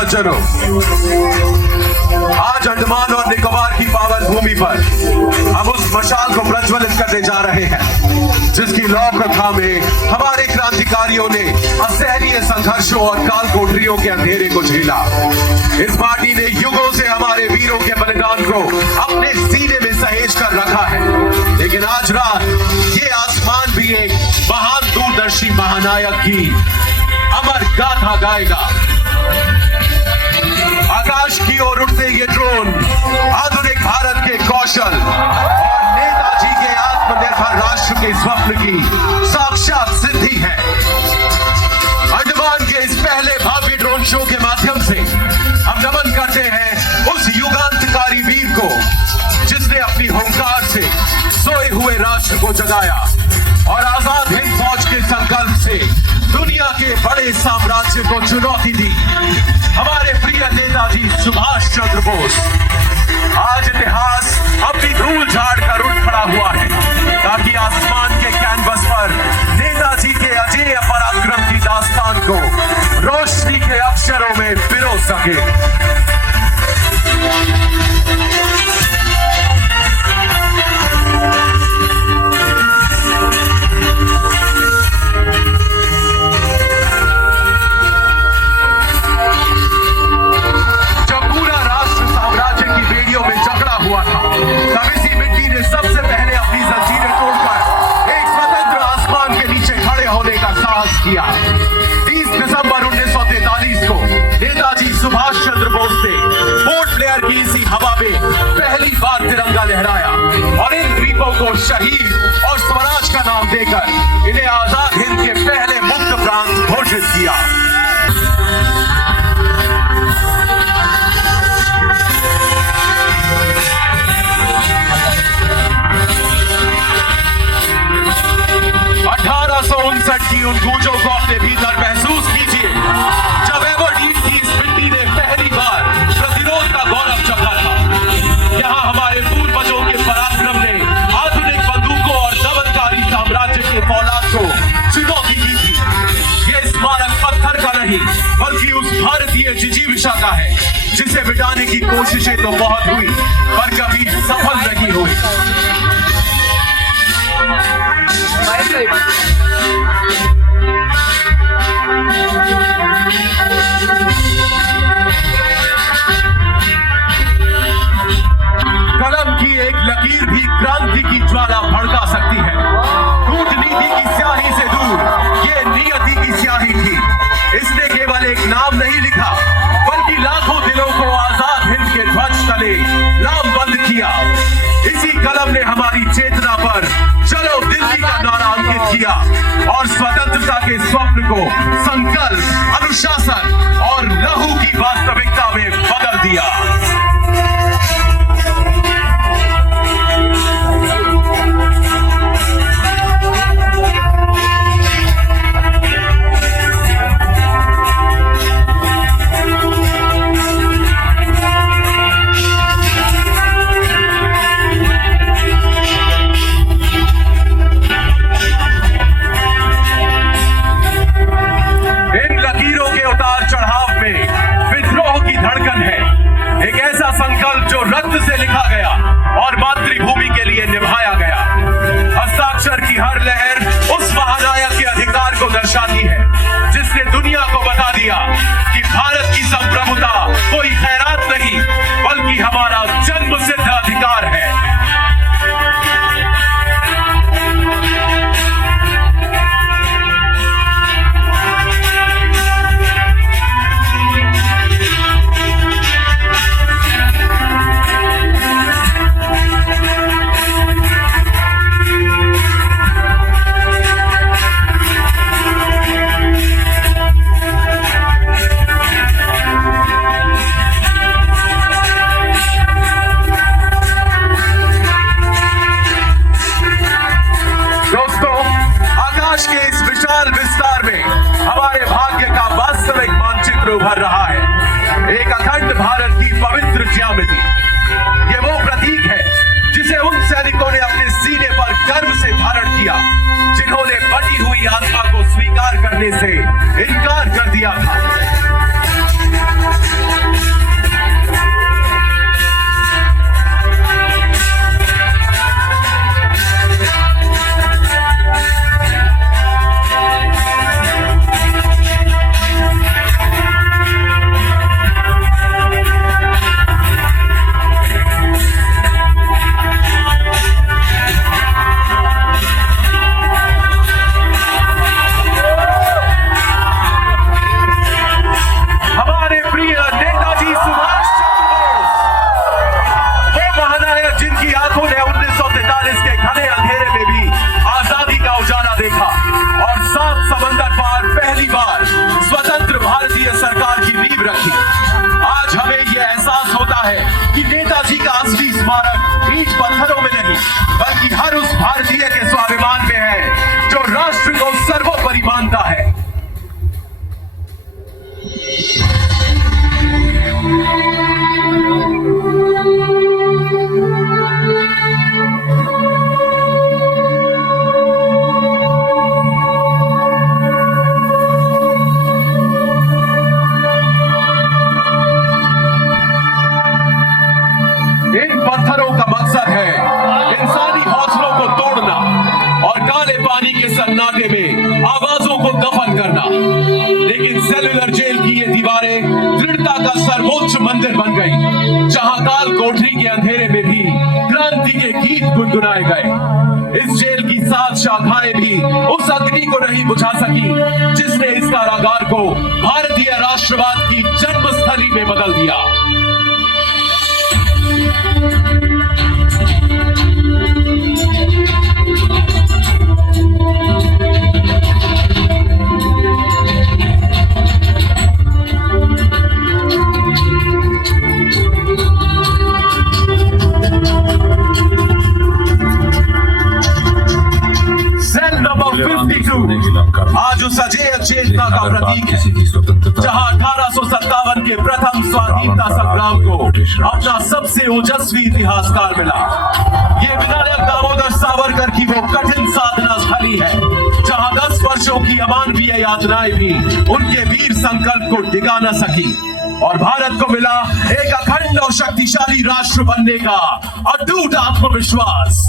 सज्जनों, आज अंडमान और निकोबार की पावन भूमि पर हम उस मशाल को प्रज्वलित करने जा रहे हैं जिसकी लौ प्रथा में हमारे क्रांतिकारियों ने असहनीय संघर्षों और काल कोठरियों के अंधेरे को झेला। इस माटी ने युगों से हमारे वीरों के बलिदान को अपने सीने में सहेज कर रखा है, लेकिन आज रात ये आसमान भी एक महान दूरदर्शी महानायक की अमर गाथा गाएगा। आकाश की ओर उठते ये ड्रोन आधुनिक भारत के कौशल और नेताजी के आत्मनिर्भर राष्ट्र के स्वप्न की साक्षात सिद्धि है। अंडमान के इस पहले भव्य ड्रोन शो के माध्यम से हम नमन करते हैं उस युगांतकारी वीर को जिसने अपनी हुंकार से सोए हुए राष्ट्र को जगाया और आजाद हिंद फौज के संकल्प से दुनिया के बड़े साम्राज्य को चुनौती दी। हमारे प्रिय नेताजी सुभाष चंद्र बोस। आज इतिहास अपनी धूल झाड़ कर उठ खड़ा हुआ है ताकि आसमान के कैनवस पर नेताजी के अजेय पराक्रम की दास्तान को रोशनी के अक्षरों में पिरो सके। किया 30 दिसंबर 1943 को नेताजी सुभाष चंद्र बोस ने पोर्ट ब्लेयर की इसी हवा में पहली बार तिरंगा लहराया और इन द्वीपों को शहीद और स्वराज का नाम देकर इन्हें आजाद हिंद के पहले मुक्त प्रांत घोषित किया। की उन गूंजों को अपने भीतर महसूस कीजिए जब एबरडीन की इस मिट्टी ने पहली बार प्रतिरोध का गौरव चखा था। यहाँ हमारे पूर्वजों के पराक्रम ने आधुनिक बंदूकों और दमनकारी साम्राज्य के फौलाद को चुनौती दी थी। ये स्मारक पत्थर का नहीं बल्कि उस भारतीय जिजीविषा का है जिसे मिटाने की कोशिशें तो बहुत हुई पर कभी सफल नहीं हुई। कलम की एक लकीर भी क्रांति की ज्वाला भड़का सकती है। कूटनीति की स्याही से दूर ये नियति की स्याही थी। इसने केवल एक नाम नहीं लिखा बल्कि लाखों दिलों को आजाद हिंद के ध्वज तले लामबंद किया। इसी कलम ने हमारी चेतना पर चलो दिल्ली का नारा अंकित किया और स्वतंत्रता के स्वप्न को संकल्प, अनुशासन और लहू की वास्तविकता में बदल दिया। से लिखा गया और मातृभूमि के लिए निभाया गया। हस्ताक्षर की हर लहर उस महानायक के अधिकार को दर्शाती है जिसने दुनिया को बता दिया कि भारत की संप्रभुता कोई खैरात नहीं बल्कि हमारा जन्मसिद्ध अधिकार है। उभर रहा है एक अखंड भारत की पवित्र ज्यामिति। ये वो प्रतीक है जिसे उन सैनिकों ने अपने सीने पर गर्व से धारण किया जिन्होंने बटी हुई आत्मा को स्वीकार करने से इनकार कर दिया था। सन्नाटे में आवाजों को दफन करना। लेकिन सेलुलर जेल की ये दीवारें दृढ़ता का सर्वोच्च मंदिर बन गई, जहां काल कोठरी के अंधेरे में भी क्रांति के गीत गुनगुनाए गए। इस जेल की 7 शाखाएं भी उस अग्नि को नहीं बुझा सकी जिसने इस कारागार को भारतीय राष्ट्रवाद की जन्मस्थली में बदल दिया। आज उस अजय चेतना का प्रतीक है, जहां 1857 के प्रथम स्वाधीनता संग्राम को अपना सबसे ओजस्वी इतिहासकार मिला। ये विनायक दामोदर सावरकर की वो कठिन साधना स्थली है, जहां 10 वर्षों की अमानवीय यातनाएं भी उनके वीर संकल्प को डिगा न सकी और भारत को मिला एक अखंड और शक्तिशाली राष्ट्र बनने का अटूट आत्मविश्वास।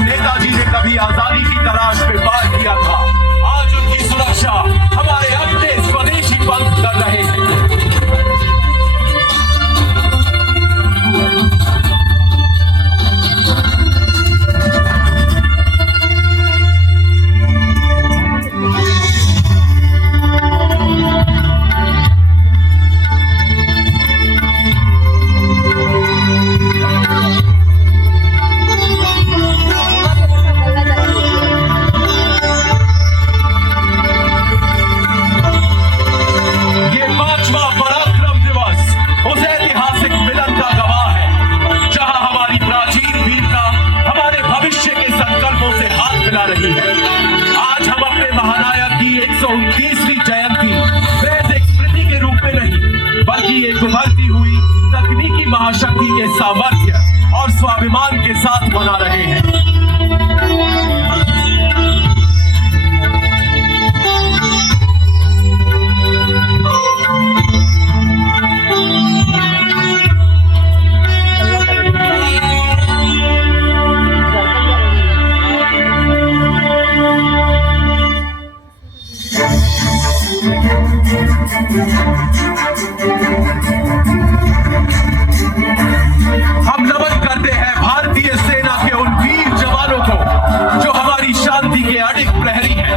नेताजी ने कभी आजादी की तलाश में पार किया था, आज उनकी सुरक्षा हमारे अपने स्वदेशी पंथ कर रहे हैं। आज हम अपने महानायक की 129वीं जयंती वैध एक स्मृति के रूप में नहीं, बल्कि एक उभरती हुई तकनीकी महाशक्ति के सामर्थ्य और स्वाभिमान के साथ मना रहे हैं। हम नमन करते हैं भारतीय सेना के उन वीर जवानों को जो हमारी शांति के अडिग प्रहरी हैं।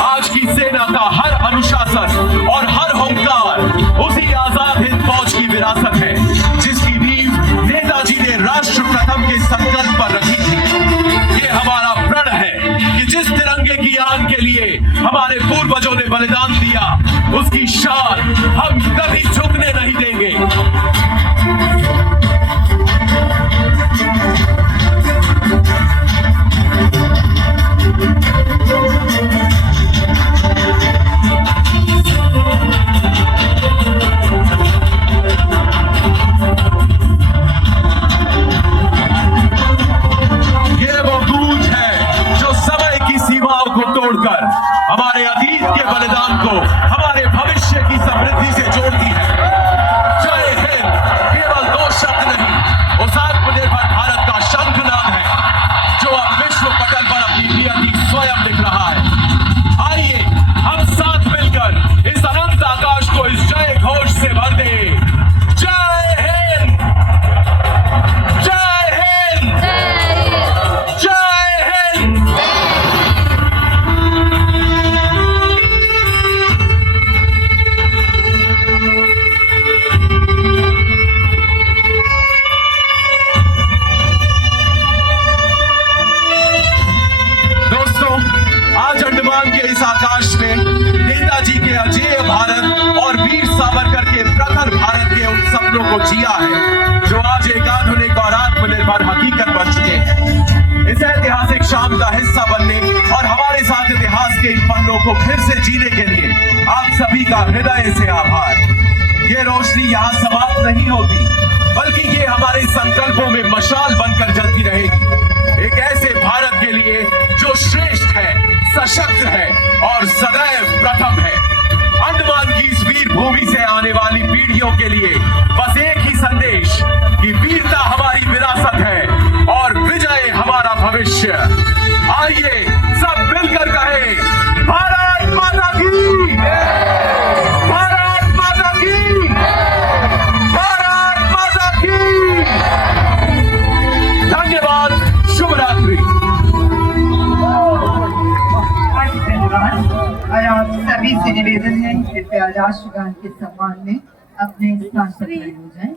आज की सेना का हर अनुशासन और हर होमकार उसी आजाद हिंद फौज की विरासत है, जिसकी नींव नेताजी ने राष्ट्र प्रथम के संकल्प पर रखी थी। ये हमारा प्रण है कि जिस तिरंगे की आन के लिए हमारे पूर्वजों ने बलिदान दिया, उसकी शान हम कभी झुकने नहीं देंगे। ये वो गूंज है जो समय की सीमाओं को तोड़कर हमारे अतीत के बलिदान को हमारे भविष्य की समृद्धि से जोड़ती है। जय हिंद केवल 2 शब्द नहीं, उस आत्मनिर्भर भारत का शंखनाद है जो अब विश्व पटल पर अपनी नियति स्वयं दिख रहा है। आइए हम साथ मिलकर इस अनंत आकाश को इस जय घोष से भर दें। जय हिंद, जय हिंद, जय हिंद। आज अंडमान के इस आकाश में नेताजी के अजेय भारत और वीर सावरकर के प्रखर भारत के उन सपनों को जिया है जो आज एक आधुनिक और आत्मनिर्भर हकीकत बन चुके हैं। इस ऐतिहासिक शाम का हिस्सा बनने और हमारे साथ इतिहास के इन पन्नों को फिर से जीने के लिए आप सभी का हृदय से आभार। ये रोशनी यहाँ समाप्त नहीं होती, बल्कि ये हमारे संकल्पों में मशाल बनकर जलती रहेगी, एक ऐसे भारत के लिए जो श्रेष्ठ है, सशक्त है और सदैव प्रथम है। अंडमान की इस वीर भूमि से आने वाली पीढ़ियों के लिए बस एक ही संदेश कि वीरता हमारी विरासत है और विजय हमारा भविष्य। आइए सब मिलकर कहें, भारत माता की, भारत माता की, भारत माता की। धन्यवाद, शुभ रात्रि। और आप सभी से निवेदन है कृपया राष्ट्रगान के सम्मान में अपने स्थान पर खड़े हो जाएं।